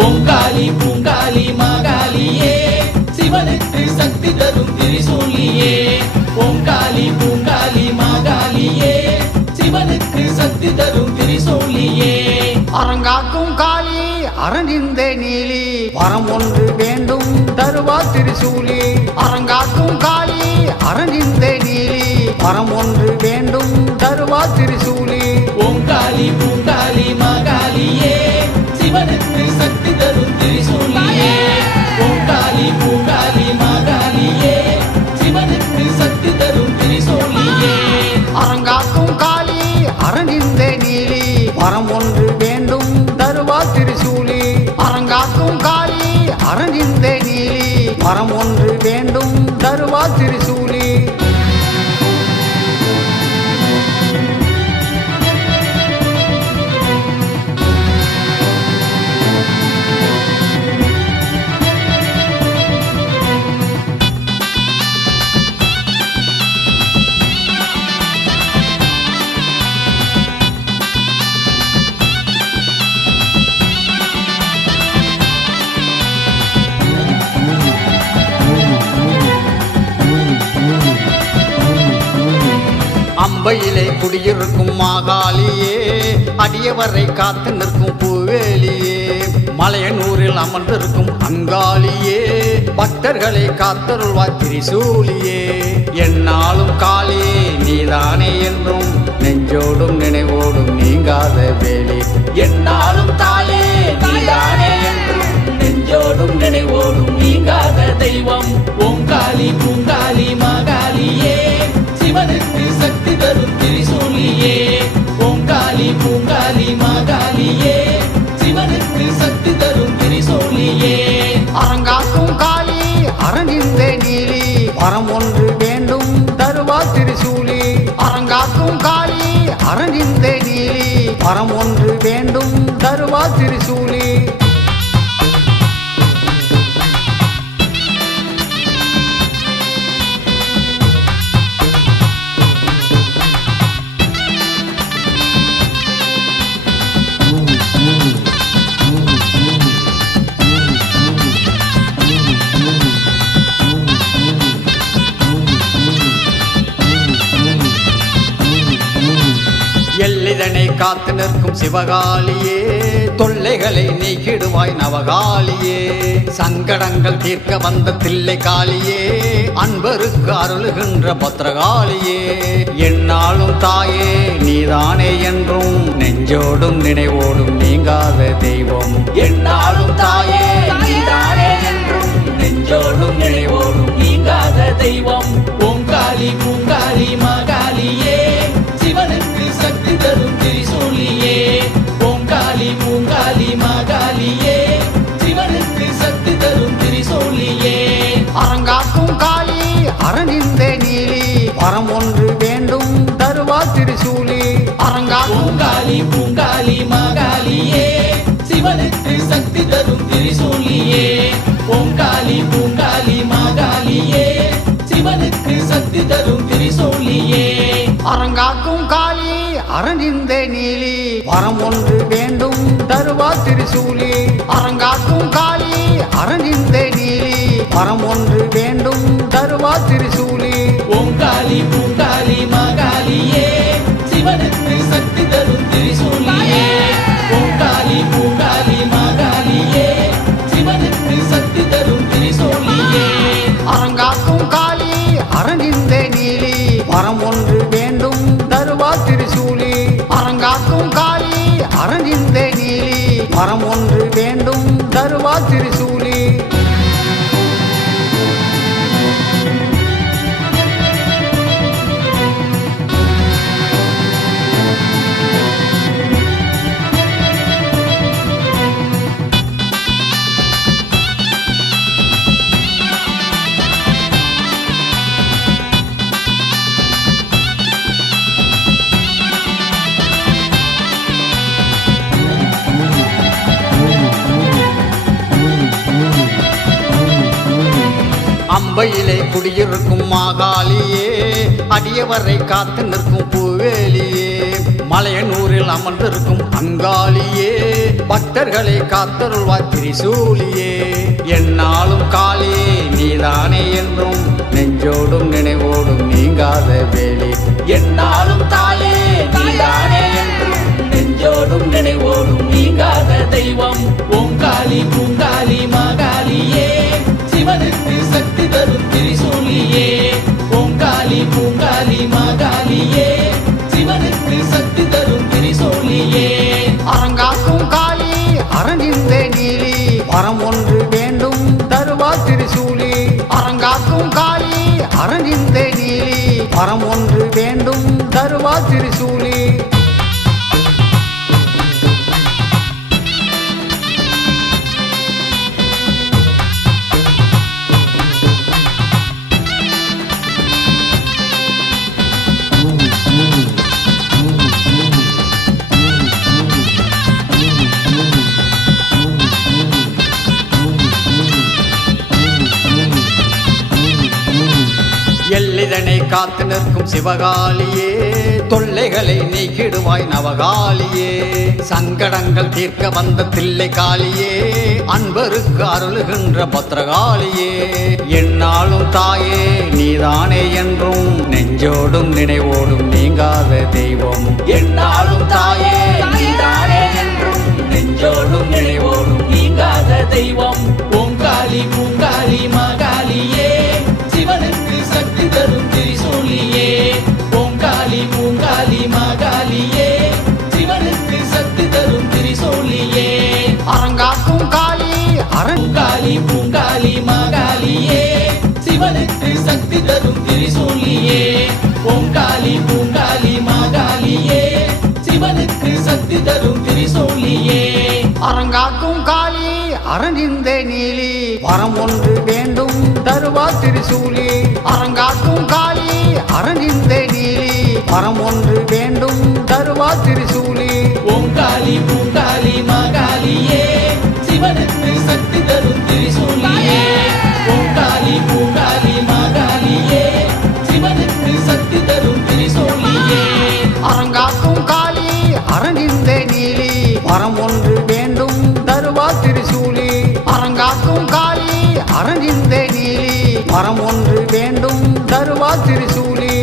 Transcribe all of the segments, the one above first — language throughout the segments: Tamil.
ஓங்காளி பூங்காளி மாகாளியே சிவனுக்கு சக்தி தரும் திரிசூலியே ஓங்காளி பூங்காளி மாகாளியே சிவனுக்கு சக்தி தரும் திரிசூலியே அரங்காக்கும் காளி அரணிந்த நீலி வரம் ஒன்று வேண்டும் தருவா திரிசூலி அரங்காக்கும் காளி அரணிந்த நீலி வரம் ஒன்று வேண்டும் தருவா திரிசூலி ஓங்காளி பூங்காளி மாகாளியே சிவனுக்கு சக்தி தரும் திரிசூலியே ஓங்காளி பூங்காளி மாகாளியே சிவனுக்கு சக்தி தரும் திரிசூலியே அரங்காக்கும் காளி அரணிந்த நீலி வரம் ஒன்று வேண்டும் தருவா திரிசூலி அரங்காக்கும் காளி அரணிந்த நீலி வரம் ஒன்று வேண்டும் தருவா திரிசூலி அம்பையிலே குடியிருக்கும் மாகாளியே அடியவரை காத்து நிற்கும் பூவேலியே மலையனூரில் அமர்ந்திருக்கும் அங்காளியே பக்தர்களை காத்தருள்வாய் திரிசூலியே என்னாலும் காளியே நீதானே என்றும் நெஞ்சோடும் நினைவோடும் நீங்காத வேலி என்னாலும் தாயே நீதானே என்றும் நெஞ்சோடும் நினைவோடும் நீங்காத தெய்வம் ஓங்காளி பூங்காளி மாகாளியே சிவனுக்கு சக்தி தரும் திரிசூலியே ஓங்காளி பூங்காளி மாகாளியே சிவனுக்கு சக்தி தரும் திரிசூலியே அரங்காக்கும் காளி அரணிந்த நீலி வரம் ஒன்று வேண்டும் தருவா திரிசூலி அரங்காக்கும் காளி அரணிந்த நீலி வரம் ஒன்று வேண்டும் தருவா திரிசூலி எல்லிதனை காத்து நிற்கும் சிவகாளியே தொல்லைகளை நீக்கிடுவாய் நவகாளியே சங்கடங்கள் தீர்க்க வந்த தில்லை காளியே அன்பருக்கு அருளுகின்ற பத்ரகாளியே என்னாலும் தாயே நீதானே என்றும் நெஞ்சோடும் நினைவோடும் நீங்காத தெய்வம் என்னாலும் தாயே நீதானே என்றும் நெஞ்சோடும் நினைவோடும் நீங்காத தெய்வம் ஓங்காளி பூங்காளி மாகாளியே சிவனுக்கு சக்தி தரும் திரிசூலியே ஓங்காளி பூங்காளி மாகாளியே சிவனுக்கு சக்தி தரும் திரிசூலியே அரங்காக்கும் காளி அரணிந்த நீலி வரம் ஒன்று வேண்டும் தருவா திரிசூலி அரங்காக்கும் பூங்காளி பூங்காளி மாகாளியே சிவனுக்கு சக்தி தரும் திரிசூலியே ஓங்காளி பூங்காளி மாகாளியே சிவனுக்கு சக்தி தரும் திரிசூலியே அரங்காக்கும் காளி அரணிந்த நீலி வரம் ஒன்று வேண்டும் தருவா திரிசூலி அரங்காக்கும் காளி அரணிந்த நீலி வரம் ஒன்று வேண்டும் தருவா திரிசூலி ஓங்காளி பூங்காளி மாகாளியே சிவனுக்கு சக்தி தரும் திரிசூலியே ஓங்காளி பூங்காளி மாகாளியே சிவனுக்கு சக்தி தரும் திரிசூலியே அரங்காக்கும் காளி அரணிந்த நீலி வரம் ஒன்று வேண்டும் தருவா திரிசூலி அரங்காக்கும் காளி அரணிந்த நீலி வரம் ஒன்று வேண்டும் தருவா திரிசூலி அம்பையிலே குடியிருக்கும் மாகாளியே அடியவரை காத்து நிற்கும் பூவேலியே மலையனூரில் மலையனூரில் அமர்ந்திருக்கும் அங்காளியே பக்தர்களை காத்தருள்வாய் திரிசூலியே என்னாலும் காளி நீதானே என்றும் நெஞ்சோடும் நினைவோடும் நீங்காத வேலி என்னாலும் தாயே நீதானே என்றும் நெஞ்சோடும் நினைவோடும் நீங்காத தெய்வம் ஓங்காளி பூங்காளி மாகாளியே சிவனுக்கு சக்தி தரும் திரிசூலியே ஓங்காளி பூங்காளி மாகாளியே சிவனுக்கு சக்தி தரும் திரிசூலியே அரங்காக்கும் காளி அரணிந்த நீலி வரம் ஒன்று வேண்டும் தருவா திரிசூலி அரங்காக்கும் காளி அரணிந்த நீலி வரம் ஒன்று வேண்டும் தருவா திரிசூலி எல்லிதனை காத்து நிற்கும் சிவகாளியே தொல்லைகளை நீக்கிடுவாய் நவகாளியே சங்கடங்கள் தீர்க்க வந்த தில்லை காளியே அன்பருக்கு அருளுகின்ற பத்ரகாளியே என்னாலும் தாயே நீதானே என்றும் நெஞ்சோடும் நினைவோடும் நீங்காத தெய்வம் என்னாலும் தாயே நீதானே என்றும் நெஞ்சோடும் நினைவோடும் நீங்காத தெய்வம் ஓங்காளி பூங்காளி மாகாளியே சிவனுக்கு சக்தி தரும் திரிசூலியே ஓங்காளி பூங்காளி மாகாளியே சிவனுக்கு சக்தி தரும் திரிசூலியே அரங்காக்கும் காளி பூங்காளி பூங்காளி மாகாளியே சிவனுக்கு சக்தி தரும் திரிசூலியே ஓங்காளி பூங்காளி மாகாளியே சிவனுக்கு சக்தி தரும் திரிசூலியே அரங்காக்கும் காளி அரணிந்த நீலி வரம் ஒன்று வேண்டும் தருவா திரிசூலி அரங்காக்கும் காளி அரணிந்த நீலி வரம் ஒன்று வேண்டும் தருவா திரிசூலி ஓங்காளி பூங்காளி மாகாளியே சிவனுக்கு சக்தி தரும் திரிசூலியே ஓங்காளி பூங்காளி மாகாளியே சிவனுக்கு சக்தி தரும் திரிசூலியே அரங்காக்கும் காளி அரணிந்த நீலி வரம் ஒன்று வேண்டும் தருவா திரிசூலி அரங்காக்கும் காளி அரணிந்த நீலி வரம் ஒன்று வேண்டும் தருவா திரிசூலி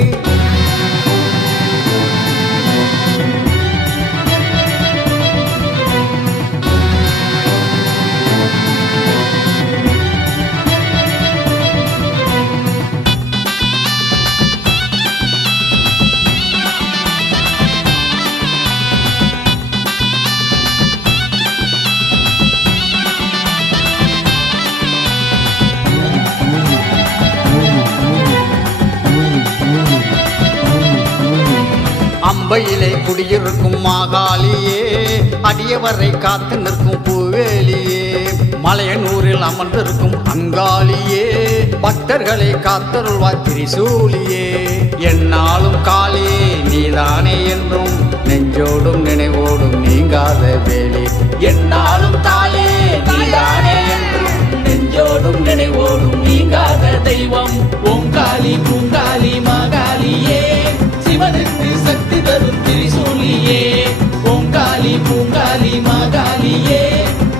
அம்பையிலே குடியிருக்கும் மாகாளியே அடியவரை காத்து நிற்கும் பூவேலியே மலையனூரில் அமர்ந்திருக்கும் அங்காளியே பக்தர்களை காத்தருள்வாய் திரிசூலியே என்னாலும் காளி நீதானே என்றும் நெஞ்சோடும் நினைவோடும் நீங்காத வேலி என்னாலும் தாயே நீதானே என்றும் நெஞ்சோடும் நினைவோடும் நீங்காத தெய்வம் ஓங்காளி பூங்காளி மாகாளியே சிவனுக்கு சக்தி தரும் திரிசூலியே ஓங்காளி பூங்காளி மாகாளியே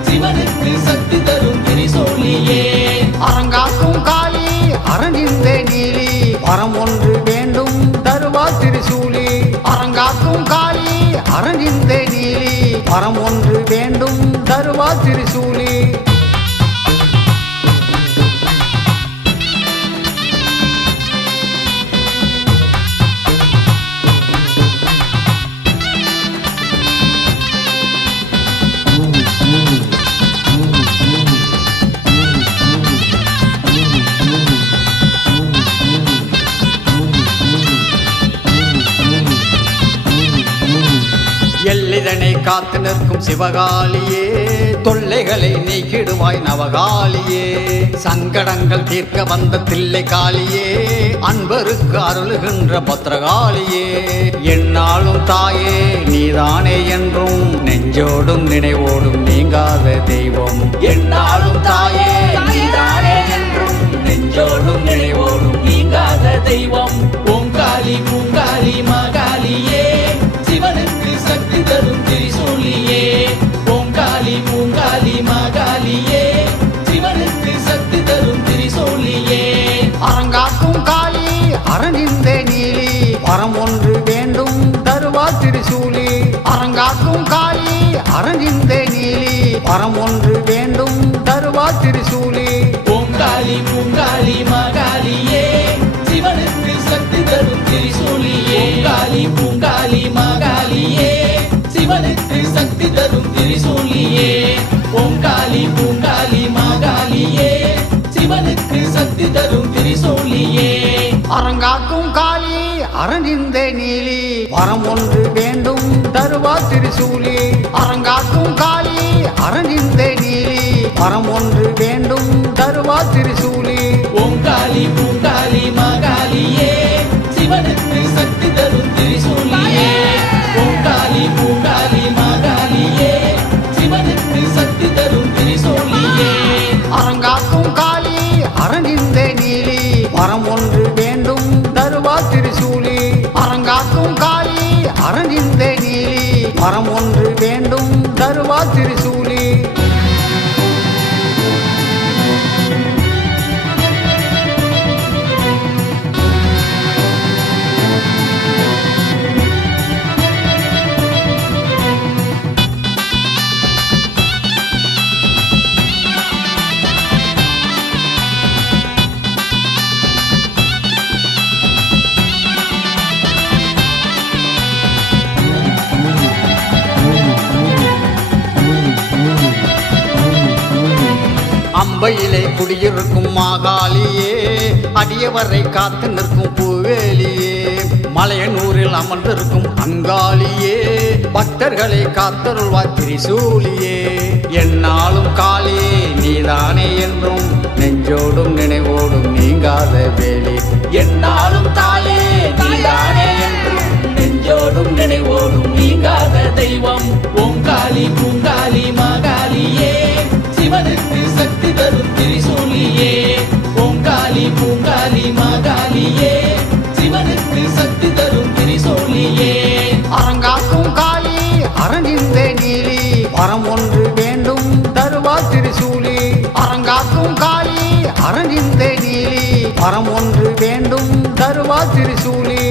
சிவனுக்கு சக்தி தரும் திரிசூலியே அரங்காக்கும் காளி அரணிந்த நீலி வரம் ஒன்று வேண்டும் தருவா திரிசூலி அரங்காக்கும் காளி அரணிந்த நீலி வரம் ஒன்று வேண்டும் தருவா திரிசூலி எல்லிதனை காத்து நிற்கும் சிவகாளியே தொல்லைகளை நீக்கிடுவாய் நவகாளியே சங்கடங்கள் தீர்க்க வந்த தில்லை காளியே அன்பருக்கு அருளுகின்ற பத்ரகாளியே என்னாலும் தாயே நீதானே என்றும் நெஞ்சோடும் நினைவோடும் நீங்காத தெய்வம் என்னாலும் தாயே நீதானே என்றும் நெஞ்சோடும் நினைவோடும் நீங்காத தெய்வம் ஓங்காளி பூங்காளி மாகாளியே சிவனுக்கு சக்தி அரணிந்தே நீலி வரம் ஒன்று வேண்டும் தருவார் திரிசூலி அரங்காக்கும் காளி அரணிந்தே நீலி வரம் ஒன்று வேண்டும் தருவார் திரிசூலி ஓங்காளி பூங்காளி மாகாளியே சிவனுக்கு சக்தி தரும் திரிசூலியே ஓங்காளி பூங்காளி மாகாளியே சிவனுக்கு சக்தி தரும் திரிசூலியே ஓங்காளி பூங்காளி மாகாளியே சிவனுக்கு சக்தி தரும் திரிசூலியே அரங்காக்கும் காளி அரணிந்தே நீலி வரம் ஒன்று வேண்டும் தருவார் திரிசூலி அரங்காக்கும் காளி அரணிந்தே நீலி வரம் ஒன்று வேண்டும் தருவார் திரிசூலி ஓங்காளி பூங்காளி மாகாளியே சிவனுக்கு சக்தி தரும் திரிசூலியே ஓங்காளி பூங்காளி மாகாளியே சிவனுக்கு சக்தி தரும் திரிசூலியே அரங்காக்கும் காளி அரணிந்தே நீலி வரம் ஒன்று வேண்டும் தருவார் திரிசூலி அரங்காக்கும் காளி அரணிந்தே நீலி வரம் ஒன்று வேண்டும் தருவார் திரிசூலி அம்பையிலே குடியிருக்கும் மாகாளியே அடியவரை காத்து நிற்கும் பூவேலியே மலையனூரில் அமர்ந்திருக்கும் அங்காளியே பக்தர்களை காத்தருள்வாய் திரிசூலியே என்னாலும் காளியே நீதானே என்றும் நெஞ்சோடும் நினைவோடும் நீங்காத வேலி என்னாலும் தாயே நீதானே என்றும் நெஞ்சோடும் நினைவோடும் நீங்காத தெய்வம் ஓங்காளி பூங்காளி மாகாளியே சிவனுக்கு சக்தி தரும் திரிசூலியே ஓங்காளி பூங்காளி மாகாளியே சிவனுக்கு சக்தி தரும் திரிசூலியே அரங்காக்கும் காளி அரணிந்தே நீலி வரம் ஒன்று வேண்டும் தருவார் திரிசூலி அரங்காக்கும் காளி அரணிந்தே நீலி வரம் ஒன்று வேண்டும் தருவார் திரிசூலி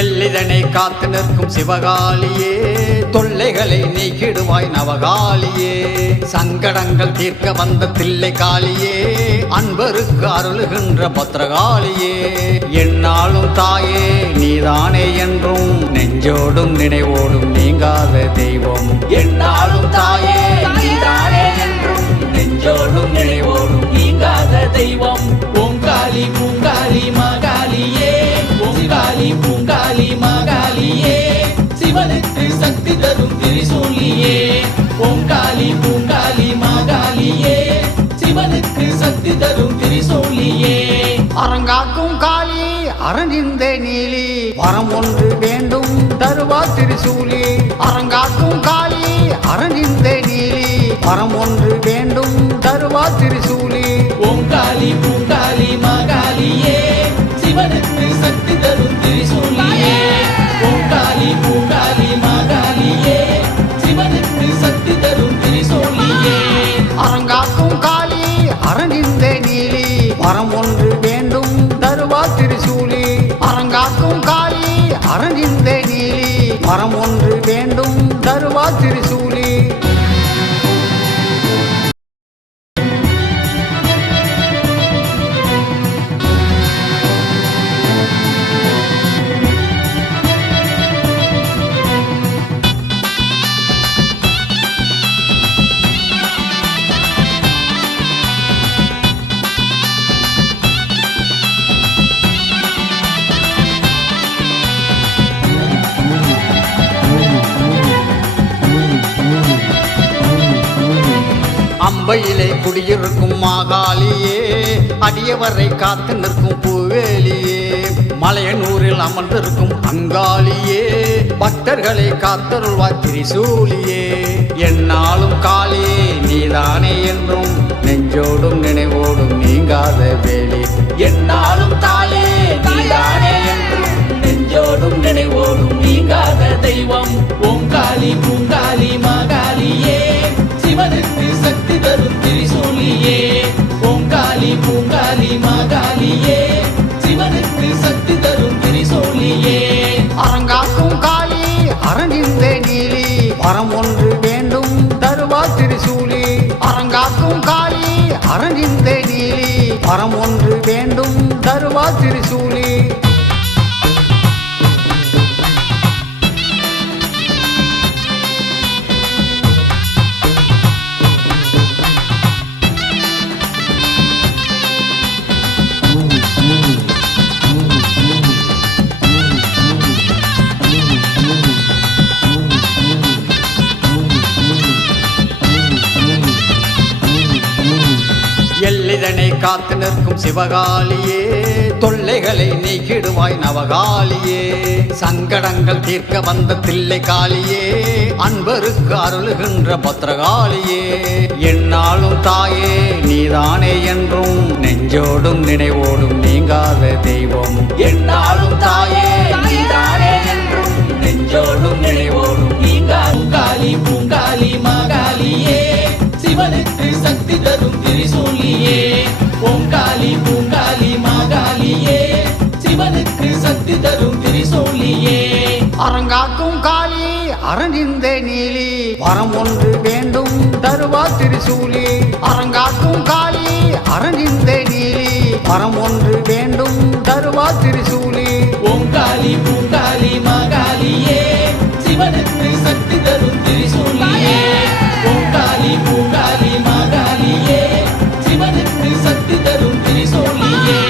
எல்லிதனை காத்து நிற்கும் சிவகாளியே தொல்லைகளை நீக்கிடுவாய் நவகாளியே சங்கடங்கள் தீர்க்க வந்த தில்லை காளியே அன்பருக்கு அருளுகின்ற பத்ரகாளியே என்னாலும் தாயே நீதானே என்றும் நெஞ்சோடும் நினைவோடும் நீங்காத தெய்வம் என்னாலும் தாயே நீதானே என்றும் நெஞ்சோடும் நினைவோடும் நீங்காத தெய்வம் ஓங்காளி பூங்காளி மாகாளியே ஓங்காளி பூங்காளி மாகாளியே சிவனுக்கு சக்தி தரும் திரிசூலியே ஓங்காளி பூங்காளி மாகாளியே சிவனுக்கு சக்தி தரும் திரிசூலியே அரங்காக்கும் காளி அரணிந்தே நீலி வரம் ஒன்று வேண்டும் தருவார் திரிசூலி அரங்காக்கும் காளி அரணிந்தே நீலி வரம் ஒன்று வேண்டும் தருவார் திரிசூலி ஓங்காளி பூங்காளி மாகாளியே சிவனுக்கு சக்தி தரும் திரிசூலியே ஓங்காளி பூங்காளி மாகாளியே சிவனுக்கு சக்தி தரும் திரிசூலியே அரங்காக்கும் காளி அரணிந்தே நீலி வரம் ஒன்று வேண்டும் தருவார் திரிசூலி அரங்காக்கும் காளி அரணிந்தே நீலி வரம் ஒன்று வேண்டும் தருவார் திரிசூலி அம்பையிலே குடியிருக்கும் மாகாளியே அடியவரை காத்து நிற்கும் பூவேலியே மலையனூரில் அமர்ந்திருக்கும் அங்காளியே பக்தர்களை காத்தருள்வாய் திரிசூலியே என்னாலும் காளி நீதானே என்றும் நெஞ்சோடும் நினைவோடும் நீங்காத வேலி என்னாலும் தாயே நீதானே என்றும் நெஞ்சோடும் நினைவோடும் நீங்காத தெய்வம் ஓங்காளி பூங்காளி மாகாளியே சிவனுக்கு சக்தி தரும் திரிசூலியே ஓங்காளி பூங்காளி மாகாளியே சிவனுக்கு சக்தி தரும் திரிசூலியே அரங்காக்கும் காளி அரணிந்த நீலி வரம் ஒன்று வேண்டும் தருவா திரிசூலி அரங்காக்கும் காளி அரணிந்த நீலி வரம் ஒன்று வேண்டும் தருவா திரிசூலி எல்லிதனை காத்து நிற்கும் சிவகாளியே தொல்லைகளை நீக்கிடுவாய் நவகாளியே சங்கடங்கள் தீர்க்க வந்த தில்லை காளியே அன்பருக்கு அருளுகின்ற பத்ரகாளியே என்னாலும் தாயே நீதானே என்றும் நெஞ்சோடும் நினைவோடும் நீங்காத தெய்வம் என்னாலும் தாயே நீதானே என்றும் நெஞ்சோடும் நினைவோடும் நீங்காத காளி பூங்காளி மாகாளியே சிவனுக்கு சக்தி தரும் திரிசூலியே ஓங்காளி பூங்காளி மாகாளியே சிவனுக்கு சக்தி தரும் திரிசூலியே அரங்காக்கும் காளி அரணிந்த நீலி வரம் ஒன்று வேண்டும் தருவா திரிசூலி அரங்காக்கும் காளி அரணிந்த நீலி வரம் ஒன்று வேண்டும் தருவா திரிசூலி ஓங்காளி பூங்காளி மாகாளியே சிவனுக்கு சக்தி தரும் திரிசூலியே ஓங்காளி பூங்காளி மாகாளியே சிவனுக்கு சக்தி தரும் திரிசூலியே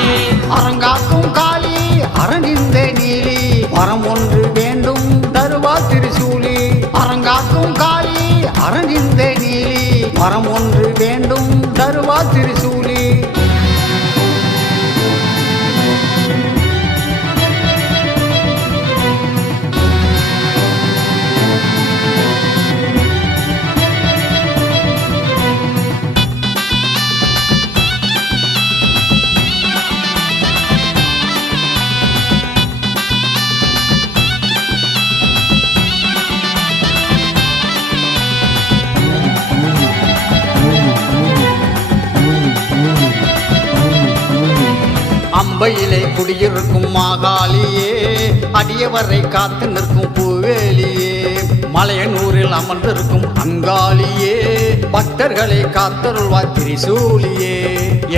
அரங்காக்கும் காளி அரணிந்த நீலி வரம் ஒன்று வேண்டும் தருவா திரிசூலி அரங்காக்கும் காளி அரணிந்த நீலி வரம் ஒன்று வேண்டும் தருவா திரிசூலி அம்பையிலே குடியிருக்கும் மாகாளியே அடியவரை காத்து நிற்கும் பூவேலியே மலையனூரில் அமர்ந்திருக்கும் அங்காளியே பக்தர்களை காத்தருள்வாய் திரிசூலியே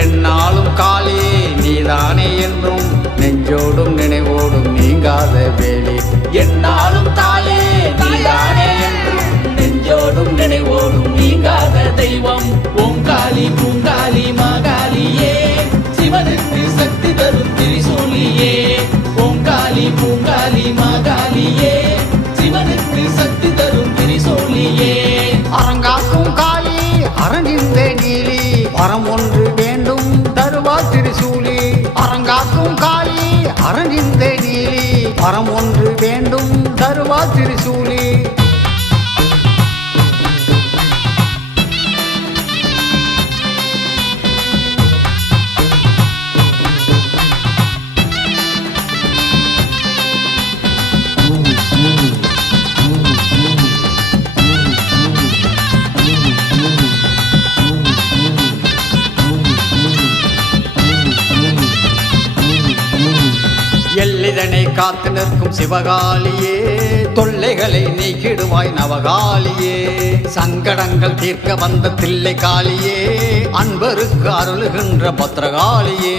என்னாலும் காளி நீதானே என்றும் நெஞ்சோடும் நினைவோடும் நீங்காத வேலி என்னாலும் தாயே நீதானே என்றும் நெஞ்சோடும் நினைவோடும் நீங்காத தெய்வம் ஓங்காளி பூங்காளி மாகாளியே சிவனுக்கு சக்தி தரும் திரிசூலியே ஓங்காளி பூங்காளி மாகாளியே சிவனுக்கு சக்தி தரும் திரிசூலியே அரங்காக்கும் காளி அரணிந்த நீலி வரம் ஒன்று வேண்டும் தருவா திரிசூலி அரங்காக்கும் காளி அரணிந்த நீலி வரம் ஒன்று வேண்டும் தருவா திரிசூலி எல்லிதனை காத்து நிற்கும் சிவகாளியே தொல்லைகளை நீக்கிடுவாய் நவகாளியே சங்கடங்கள் தீர்க்க வந்த தில்லை காளியே அன்பருக்கு அருளுகின்ற பத்ரகாளியே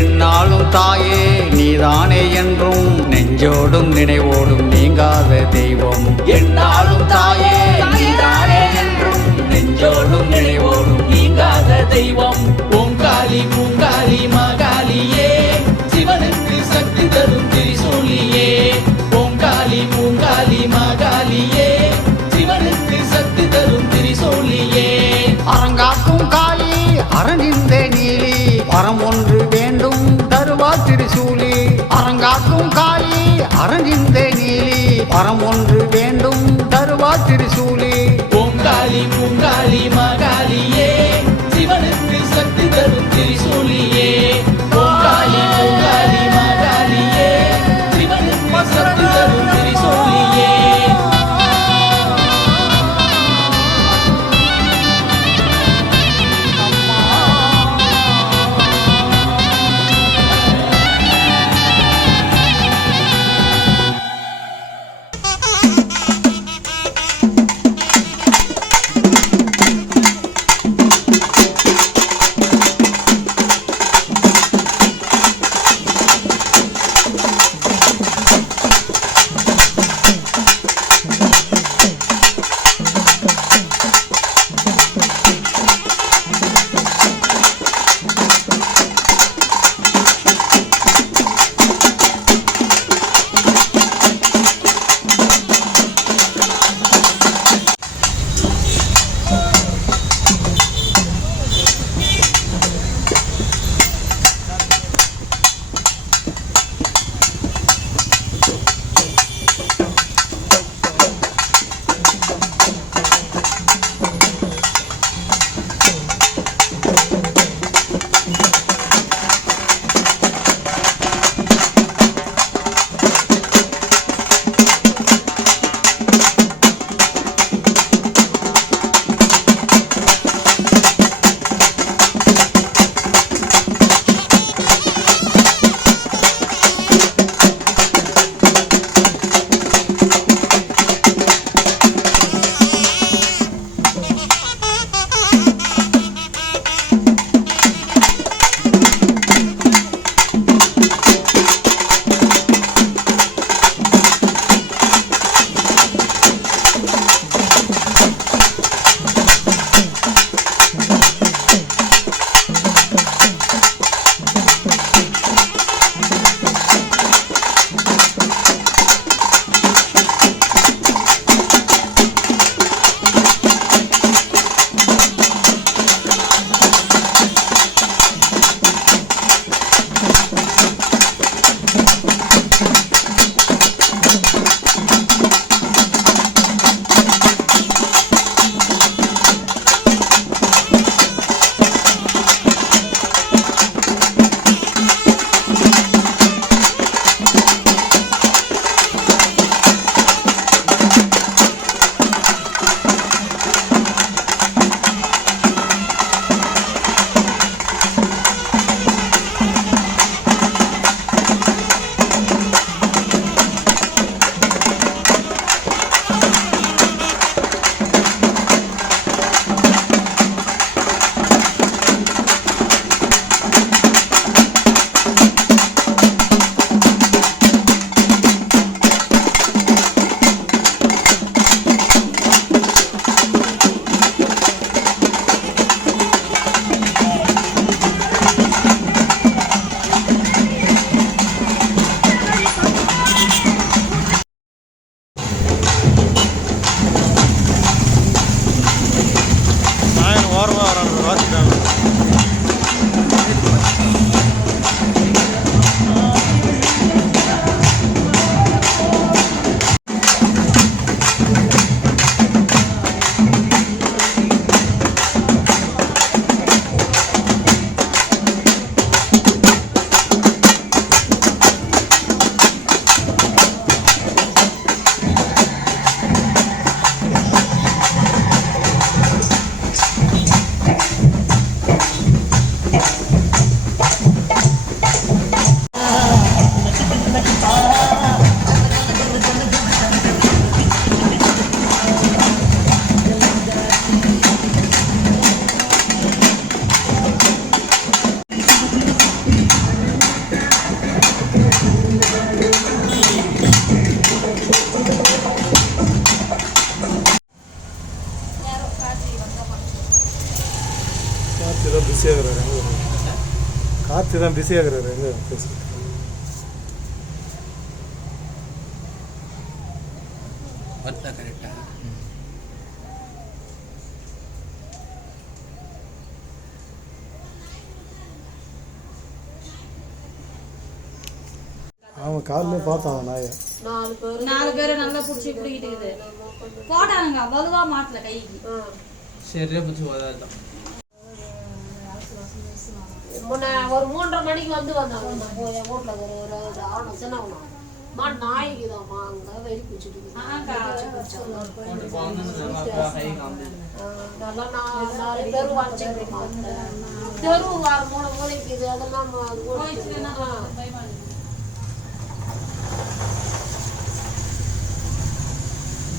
என்னாலும் தாயே நீதானே என்றும் நெஞ்சோடும் நினைவோடும் நீங்காத தெய்வம் என்னாலும் தாயே நீதானே என்றும் நெஞ்சோடும் நினைவோடும் நீங்காத தெய்வம் ஓங்காளி பூங்காளி மாகாளியே சிவனுக்கு சக்தி தரும் திரிசூலியே ஓங்காளி பூங்காளி மாகாளியே சிவனுக்கு சக்தி தரும் திரிசூலியே அரங்காக்கும் காளி அரணிந்த நீலி வரம் ஒன்று வேண்டும் தருவா திரிசூலி அரங்க அரணிந்த நீலி வரம் ஒன்று வேண்டும் தருவார் திரிசூலி. ஓங்காளி பூங்காளி மகாளியே சிவனுக்கு சக்தி தரும் திரிசூலியே. ஓங்காளி பூங்காளி மகாளியே சிவனுக்கு சக்தி தரும் திரிசூலியே. கார்த்தி தான் பிஸி ஆகுறாரு எங்கே பேசுகிறேன். கரெக்டாக ஆமாம் நம்ம காலையிலே பார்த்தோம் அந்த நாயை. 4 பேர் நல்லா பிடிச்சி பிடிக்கிட்டு போட்டானுங்க வலுவா மாட்டல கைக்கு. சரியா பிடிச்சி போதாதான் ஒரு 3:30 மணிக்கு வந்தாங்க. போய் வீட்டுல ஒரு ஆவணம் சின்ன நாய்க்கு தான் அங்க வெறி பிடிச்சிட்டு நல்லா 4 பேர் வாங்கிச்சு. தெரு வார மூளைக்கு இது அதெல்லாம்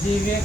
दिव्या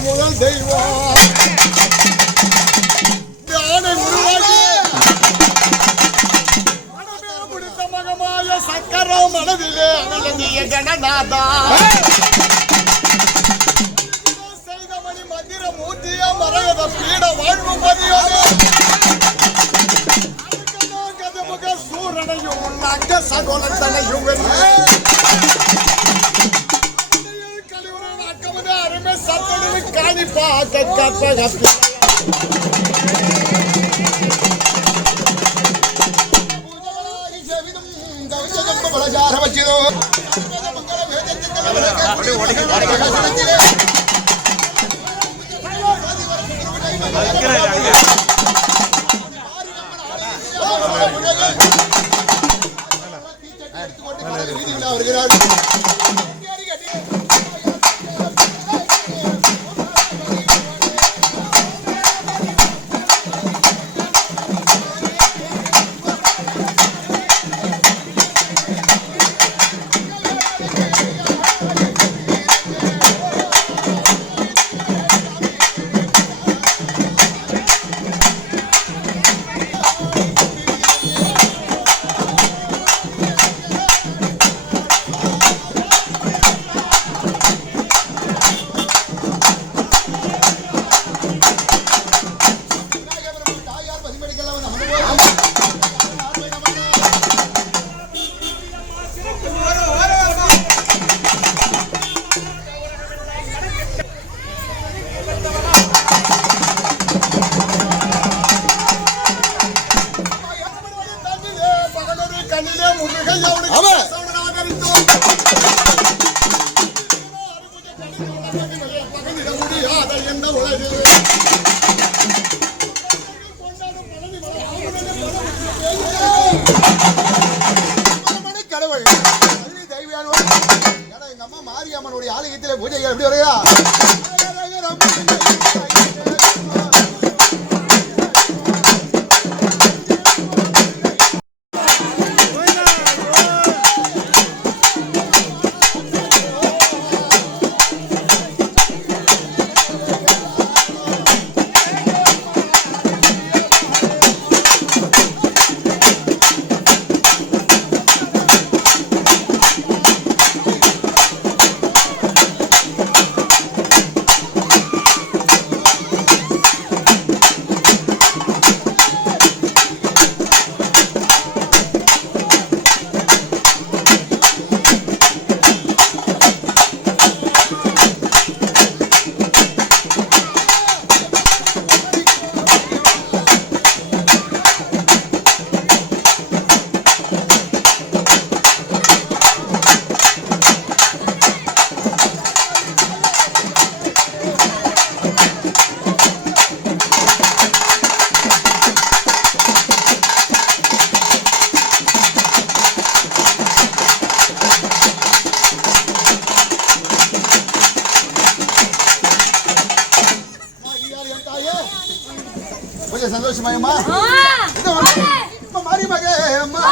முதல் தெய்வம் முடித்த மகமாய சக்கரம் மனதிலே அழகிய கணநாதா செய்த மணி மந்திர மூர்த்திய மறையத பீட வாழ்வு பதியோடு கதமுக சூரனையும் அங்க சகோலத்தனையும் அருமை சத்தொழிவு காணி பார்க்க கற்பக வருகிறார். கடவுள் எங்க அம்மா மாரியம்மனுடைய ஆலயத்திலே பூஜை எப்படி வருகிறா? கொஞ்சம் சந்தோஷமாயம்மா மாறி மகே அம்மா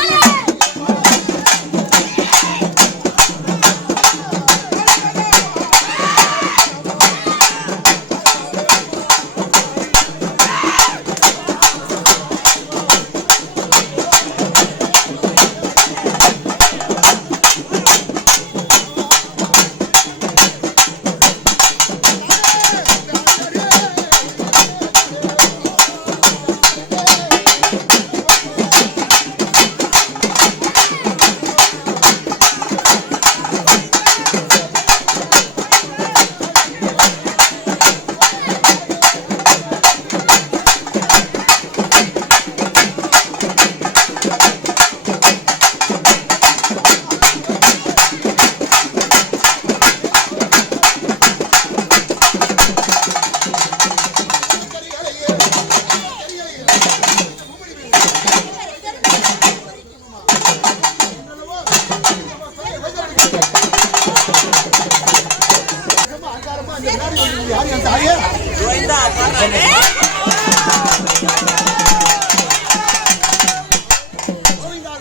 யார் என் தாயே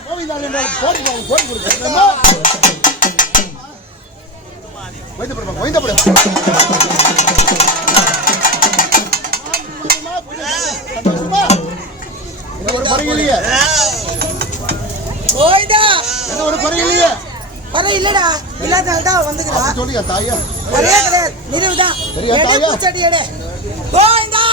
கோவிந்தால் என்றால் கோடி கொடுக்க ஒரு குறையிலையே என்ன ஒரு குறையிலையே பரவ இல்லடா இல்லாதனால தான் வந்துக்கிறா சொல்லியா தாயா ஒரே கிடையாது நினைவுதான் பூச்சட்டி எடு கோவிந்தா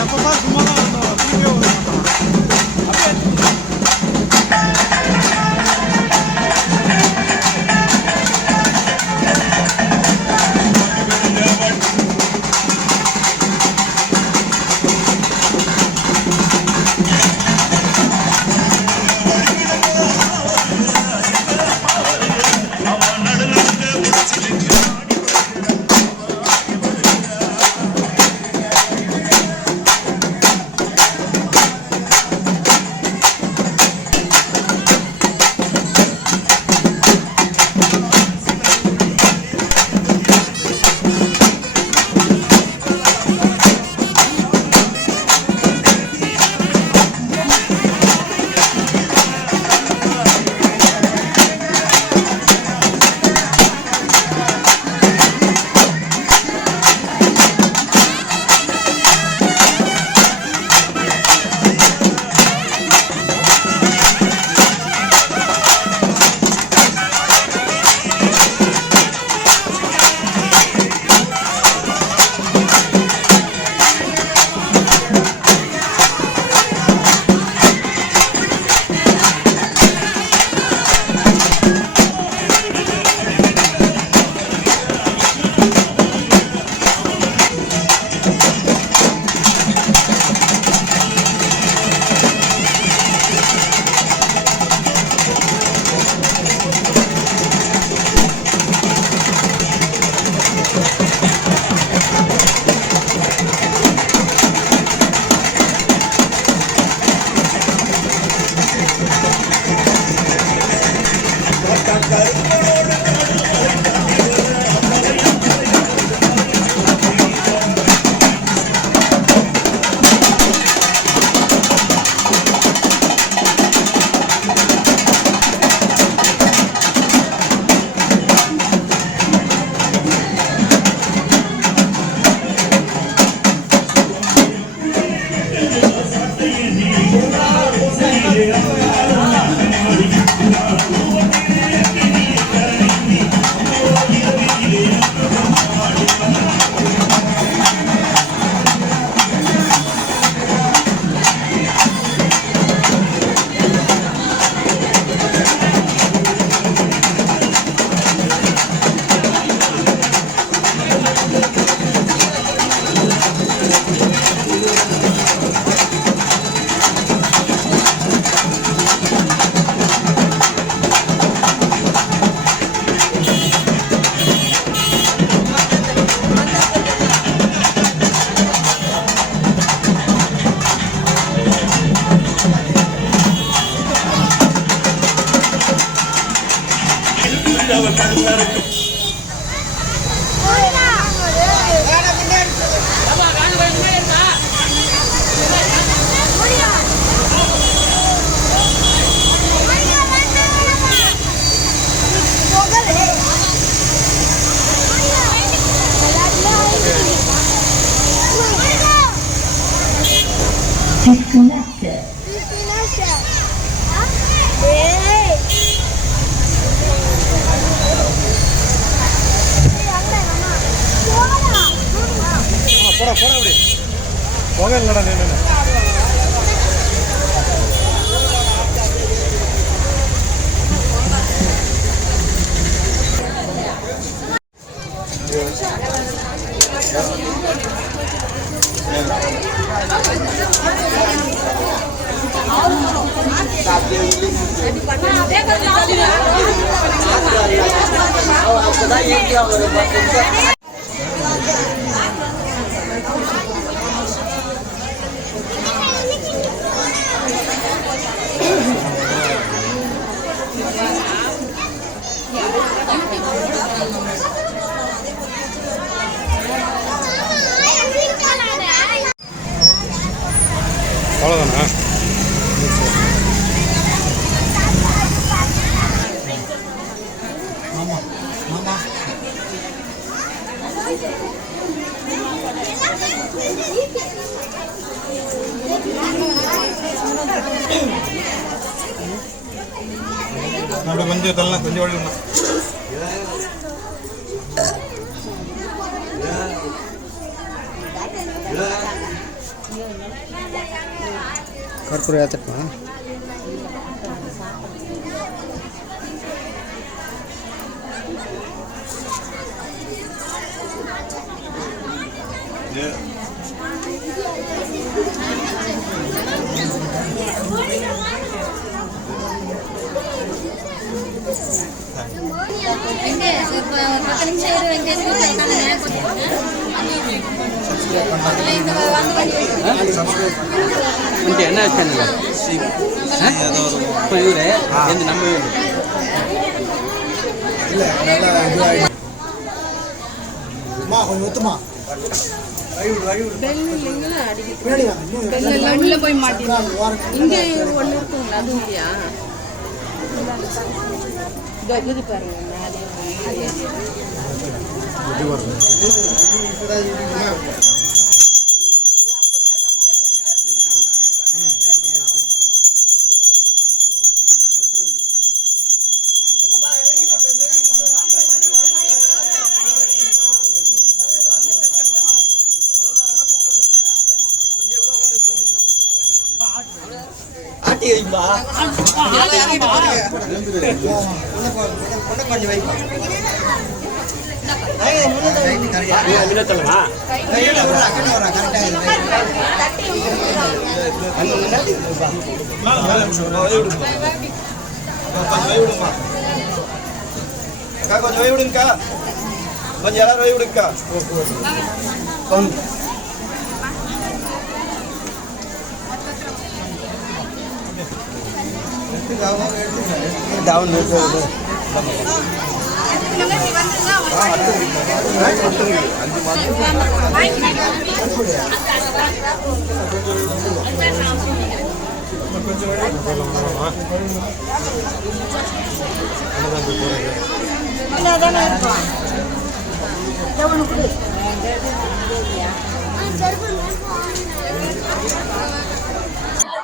எப்பப்பா சும்மா தான் வந்தோம் தூக்கே வர மாட்டோம். Disconnected. போடா போடா அப்படி போக இல்லடா நீ அவ்வளோதானா? அப்படி கொஞ்சம் தள்ளலாம், கொஞ்சம் வழி கற்பூரம் ஏற்றட்டுமா? என்ன சேனல் இவரு எந்த நம்ம கொஞ்சம் ஒத்துமா போய் மாட்டீங்க இங்கே ஒன்று இருக்குங்களா அது இல்லையா இது பாருங்க கொஞ்சம் வை விடுங்கக்கா, கொஞ்சம் எல்லாரும் வை விடுங்கக்கா. டவுன்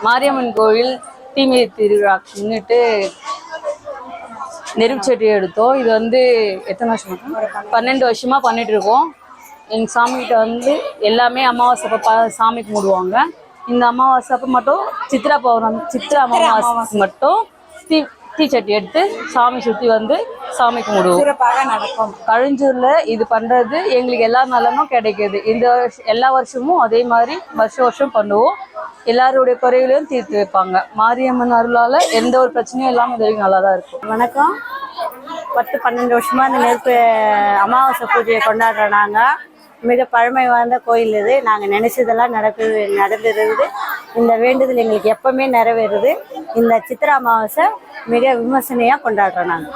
மாரியம்மன் கோவில் தீமிதி திருவிழா முன்னிட்டு நெருப்புச்சட்டி எடுத்தோம். இது வந்து எத்தனை வருஷமா? 12 வருஷமா பண்ணிட்டு இருக்கோம். எங்கள் சாமிகிட்ட வந்து எல்லாமே அமாவாசை அப்போ சாமி கும்பிடுவாங்க. இந்த அமாவாசை அப்போ மட்டும் சித்ரா அமாவாசைக்கு மட்டும் தீச்சட்டி எடுத்து சாமி சுற்றி வந்து சாமி கும்பிடுவோம். சிறப்பாக நடக்கும். கழிஞ்சூரில் இது பண்ணுறது எங்களுக்கு எல்லா நலனும் கிடைக்கிது. இந்த எல்லா வருஷமும் அதே மாதிரி வருஷம் பண்ணுவோம். எல்லாருடைய குறைகளையும் தீர்த்து வைப்பாங்க. மாரியம்மன் அருளால் எந்த ஒரு பிரச்சனையும் இல்லாமல் இது வரைக்கும் நல்லா தான் இருக்கும். வணக்கம். 10-12 வருஷமாக இந்த நெருப்பு அமாவாசை பூஜையை கொண்டாடுறோம். நாங்கள் மிக பழமை வாய்ந்த கோயில் இது. நாங்கள் நினைச்சதெல்லாம் நடந்துருது. இந்த வேண்டுதல் எங்களுக்கு எப்பவுமே நிறைவேறுது. இந்த சித்திரை அமாவாசை மிக விமர்சனையாக கொண்டாடுறோம். நாங்கள்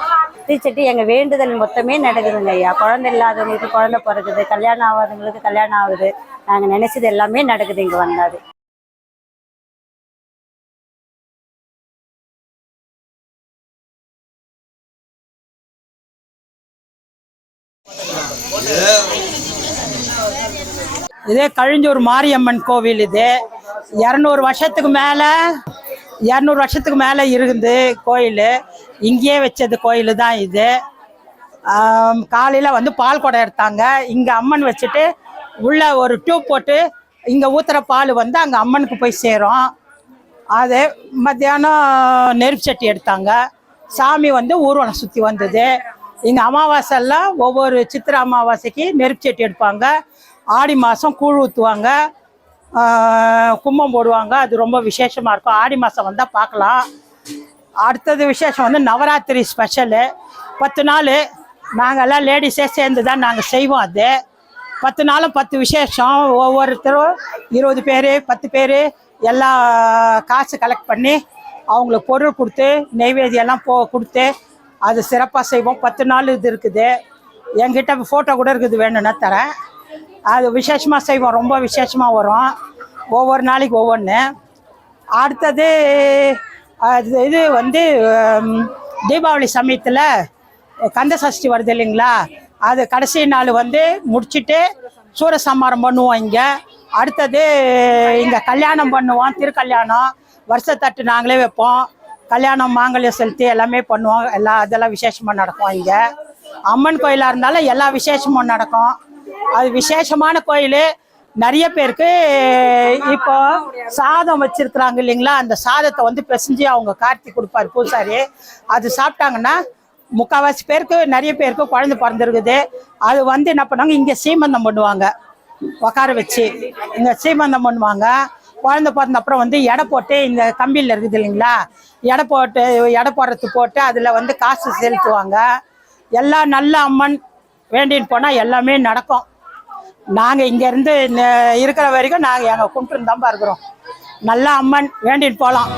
தீச்சட்டி எங்கள் வேண்டுதல் மொத்தமே நடக்குதுங்க ஐயா. குழந்தை இல்லாதவங்களுக்கு குழந்தை பிறகுது, கல்யாணம் ஆகாதவங்களுக்கு கல்யாணம் ஆகுது. நாங்கள் நினைச்சது எல்லாமே நடக்குது இங்கே வந்தாது. இதே கழிஞ்சூர் மாரியம்மன் கோவில். இது 200 வருஷத்துக்கு மேலே இருக்குது கோயில். இங்கேயே வச்சது கோயில் தான் இது. காலையில் வந்து பால் குடம் எடுத்தாங்க. இங்கே அம்மன் வச்சுட்டு உள்ள ஒரு டியூப் போட்டு இங்கே ஊற்றுற பால் வந்து அங்கே அம்மனுக்கு போய் சேரும். அது மத்தியானம் நெருப்பு சட்டி எடுத்தாங்க. சாமி வந்து ஊர்வலம் சுற்றி வந்தது. இங்கே அமாவாசைலாம் ஒவ்வொரு சித்திரை அமாவாசைக்கு நெருப்பு சட்டி எடுப்பாங்க. ஆடி மாதம் கூழ் ஊற்றுவாங்க, கும்பம் போடுவாங்க. அது ரொம்ப விசேஷமாக இருக்கும். ஆடி மாதம் வந்தால் பார்க்கலாம். அடுத்தது விசேஷம் வந்து நவராத்திரி ஸ்பெஷலு. 10 நாள் நாங்கள்லாம் லேடிஸே சேர்ந்து தான் நாங்கள் செய்வோம். அது 10 நாளும் 10 விசேஷம். ஒவ்வொருத்தரும் 20 பேர் 10 பேர் எல்லாம் காசு கலெக்ட் பண்ணி அவங்களுக்கு பொருள் கொடுத்து நெய்வேதியெல்லாம் கொடுத்து அது சிறப்பாக செய்வோம். 10 நாள் இது இருக்குது. என்கிட்ட ஃபோட்டோ கூட இருக்குது, வேணும்னா தரேன். அது விசேஷமாக செய்வோம். ரொம்ப விசேஷமாக வரும். ஒவ்வொரு நாளைக்கு ஒவ்வொன்று. அடுத்தது இது வந்து தீபாவளி சமயத்தில் கந்த சஷ்டி வருது இல்லைங்களா, அது கடைசி நாள் வந்து முடிச்சுட்டு சூரசம்மாரம் பண்ணுவோம் இங்கே. அடுத்தது இங்கே கல்யாணம் பண்ணுவோம், திருக்கல்யாணம். வருஷத்தட்டு நாங்களே வைப்போம். கல்யாணம் மாங்கல்யம் செலுத்தி எல்லாமே பண்ணுவோம். அதெல்லாம் விசேஷமாக நடக்கும். இங்கே அம்மன் கோயிலாக இருந்தாலும் எல்லா விசேஷமும் நடக்கும். அது விசேஷமான கோயில். நிறைய பேருக்கு இப்போ சாதம் வச்சிருக்கிறாங்க இல்லைங்களா, அந்த சாதத்தை வந்து பிசைஞ்சு அவங்க கார்த்தி கொடுப்பாரு பூசாரி. அது சாப்பிட்டாங்கன்னா முக்கால்வாசி பேருக்கு, நிறைய பேருக்கு குழந்தை பிறந்திருக்குது. அது வந்து என்ன பண்ணுவாங்க, இங்கே சீமந்தம் பண்ணுவாங்க, உட்கார வச்சு இங்கே சீமந்தம் பண்ணுவாங்க. குழந்தை பிறந்த அப்புறம் வந்து எடை போட்டு, இந்த கம்பியில் இருக்குது இல்லைங்களா, எடை போடுறது போட்டு அதில் வந்து காசு செலுத்துவாங்க. எல்லாம் நல்ல அம்மன் வேண்டின்னு போனால் எல்லாமே நடக்கும். நாங்கள் இங்கேருந்து இருக்கிற வரைக்கும் நாங்கள் எங்கள் கும்பிட்டு தான் இருக்கிறோம். நல்ல அம்மன் வேண்டின்னு போகலாம்.